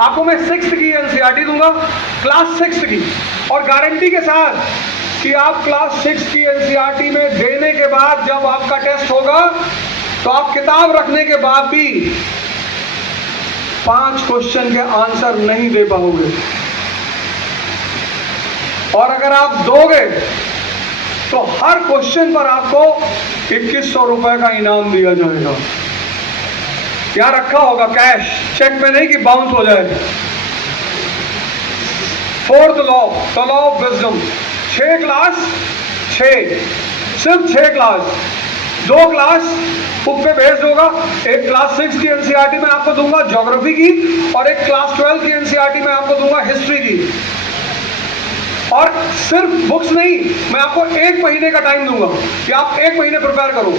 आपको मैं 6th की एनसीईआरटी दूंगा, क्लास 6 की, और गारंटी के साथ कि आप क्लास 6 की एनसीईआरटी में देने के बाद जब आपका टेस्ट होगा तो आप किताब रखने के बाद भी 5 क्वेश्चन के आंसर नहीं दे पाओगे, और अगर आप दोगे तो हर क्वेश्चन पर आपको 2100 रुपए का इनाम दिया जाएगा। यहां रखा होगा कैश, चेक में नहीं कि बाउंस हो जाए। 4th law, the law of wisdom, 6 class 6, सिर्फ 6 क्लास, 2 क्लास बुक पे भेज दूंगा, एक क्लास 6 की एनसीईआरटी में आपको दूंगा ज्योग्राफी की, और एक क्लास 12 की एनसीईआरटी में आपको दूंगा हिस्ट्री की। और सिर्फ बुक्स नहीं, मैं आपको 1 महीने का टाइम दूंगा कि आप 1 महीने प्रिपेयर करो,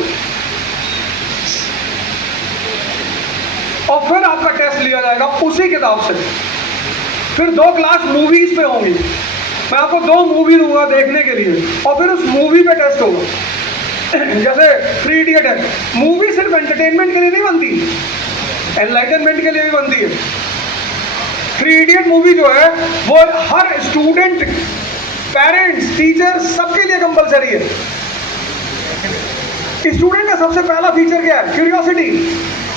और फिर आपका टेस्ट लिया जाएगा उसी किताब से। फिर 2 क्लास मूवीज पे होंगी, मैं आपको 2 मूवी दूंगा देखने के लिए, और फिर उस मूवी पे टेस्ट होगा। जैसे 3 इडियट है, मूवी सिर्फ एंटरटेनमेंट के लिए नहीं बनती, एनलाइटनमेंट के लिए भी बनती है। 3 इडियट मूवी जो है वो हर स्टूडेंट, पेरेंट्स, टीचर्स सबके लिए कंपलसरी है। स्टूडेंट का सबसे पहला फीचर क्या है? क्यूरियोसिटी,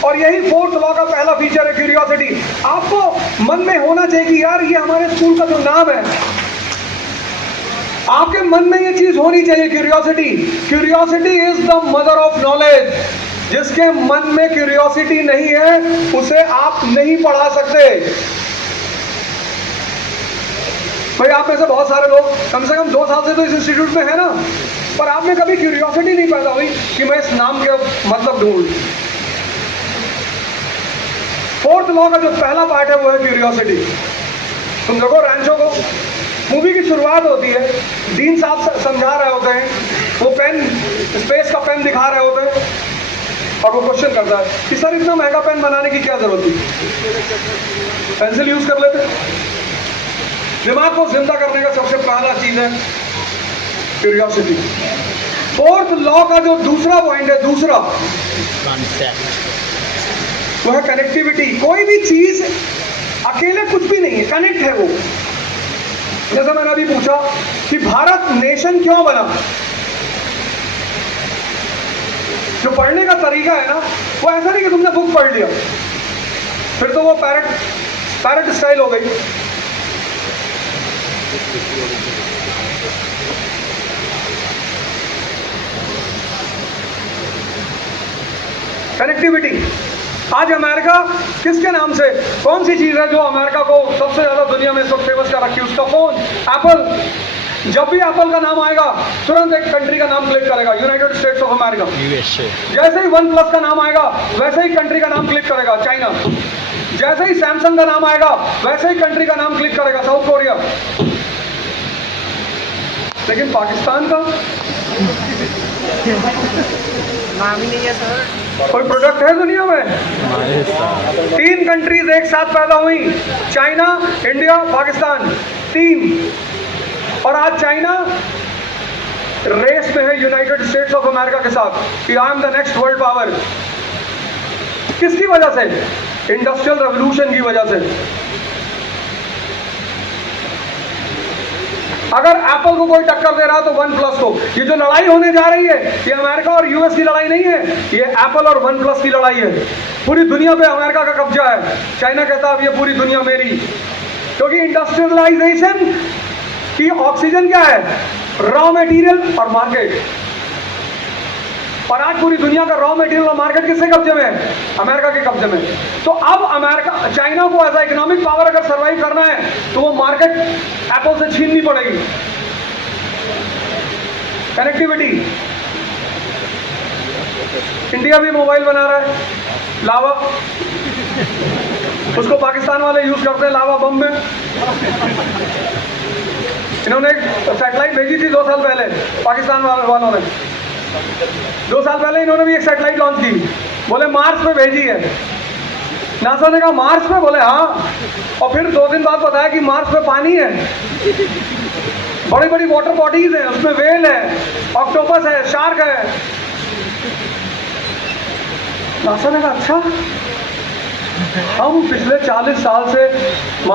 और यही 4th लॉ का पहला फीचर है, क्यूरियोसिटी। आपको मन में होना चाहिए कि यार ये हमारे स्कूल का जो नाम है, आपके मन में ये चीज होनी चाहिए, curiosity. Curiosity is the mother of knowledge. जिसके मन में क्यूरियोसिटी नहीं है उसे आप नहीं पढ़ा सकते। भाई आप में से बहुत सारे लोग कम से कम 2 साल से तो इस इंस्टीट्यूट में है ना, पर आप में कभी क्यूरियोसिटी नहीं पैदा हुई कि मैं इस नाम के मतलब ढूंढ। 4th लॉ का जो पहला पार्ट है वो है क्यूरियोसिटी। तुम देखो रैंचो को, मूवी की शुरुआत होती है, डीन साहब समझा रहे होते हैं, वो पेन, स्पेस का पेन दिखा रहे होते हैं, और वो क्वेश्चन करता है कि सर इतना महंगा पेन बनाने की क्या जरूरत थी, पेंसिल यूज कर लेते। दिमाग को जिंदा करने का सबसे पहला चीज है क्यूरियोसिटी। 4th लॉ का जो दूसरा पॉइंट है, दूसरा वो है कनेक्टिविटी। कोई भी चीज अकेले कुछ भी नहीं है, कनेक्ट है वो। जैसे मैंने अभी पूछा कि भारत नेशन क्यों बना, जो पढ़ने का तरीका है ना, वो ऐसा नहीं कि तुमने बुक पढ़ लिया फिर तो वो पैरट स्टाइल हो गई। कनेक्टिविटी। आज अमेरिका किसके नाम से, कौन सी चीज है जो अमेरिका को सबसे ज्यादा दुनिया में सब फेमस कर रखी है? उसका फोन, एप्पल। जब भी एप्पल का नाम आएगा तुरंत एक कंट्री का नाम क्लिक करेगा, यूनाइटेड स्टेट्स ऑफ अमेरिका। जैसे ही OnePlus का नाम आएगा वैसे ही कंट्री का नाम क्लिक करेगा, चाइना। जैसे ही सैमसंग का नाम आएगा वैसे ही कंट्री का नाम क्लिक करेगा, साउथ कोरिया। लेकिन पाकिस्तान का नाम ही नहीं है सर। कोई प्रोडक्ट है दुनिया में? 3 कंट्रीज एक साथ पैदा हुई, चाइना, इंडिया, पाकिस्तान, 3। और आज चाइना रेस में है यूनाइटेड स्टेट्स ऑफ अमेरिका के साथ कि I am the next world power. किसकी वजह से? इंडस्ट्रियल रेवोल्यूशन की वजह से। अगर एप्पल को कोई टक्कर दे रहा है तो OnePlus को। ये जो लड़ाई होने जा रही है ये अमेरिका और यूएस की लड़ाई नहीं है, ये एप्पल और OnePlus की लड़ाई है। पूरी दुनिया पे अमेरिका का कब्जा है। चाइना कहता है अब ये पूरी दुनिया मेरी, क्योंकि इंडस्ट्रियलाइजेशन की ऑक्सीजन क्या है? रॉ मटेरियल और मार्केट। और आज पूरी दुनिया का रॉ मटेरियल और मार्केट किसके कब्जे में है? अमेरिका के कब्जे में। तो अब अमेरिका, चाइना को एज इकोनॉमिक पावर अगर सर्वाइव करना है तो वो मार्केट एप्पल से छीननी पड़ेगी। कनेक्टिविटी। इंडिया भी मोबाइल बना रहा है, लावा, उसको पाकिस्तान वाले यूज करते हैं लावा बम में। इन्होंने सैटेलाइट भेजी थी 2 साल पहले, पाकिस्तान वालों ने 2 साल पहले इन्होंने भी एक सैटेलाइट लॉन्च की, बोले मार्स पे भेजी है। नासा ने कहा मार्स पे? बोले हाँ। और फिर 2 दिन बाद बताया कि मार्स पे पानी है, बड़ी बड़ी वाटर बॉडीज हैं, उसमें व्हेल है, ऑक्टोपस है, शार्क है। नासा ने कहा अच्छा। हम पिछले 40 साल से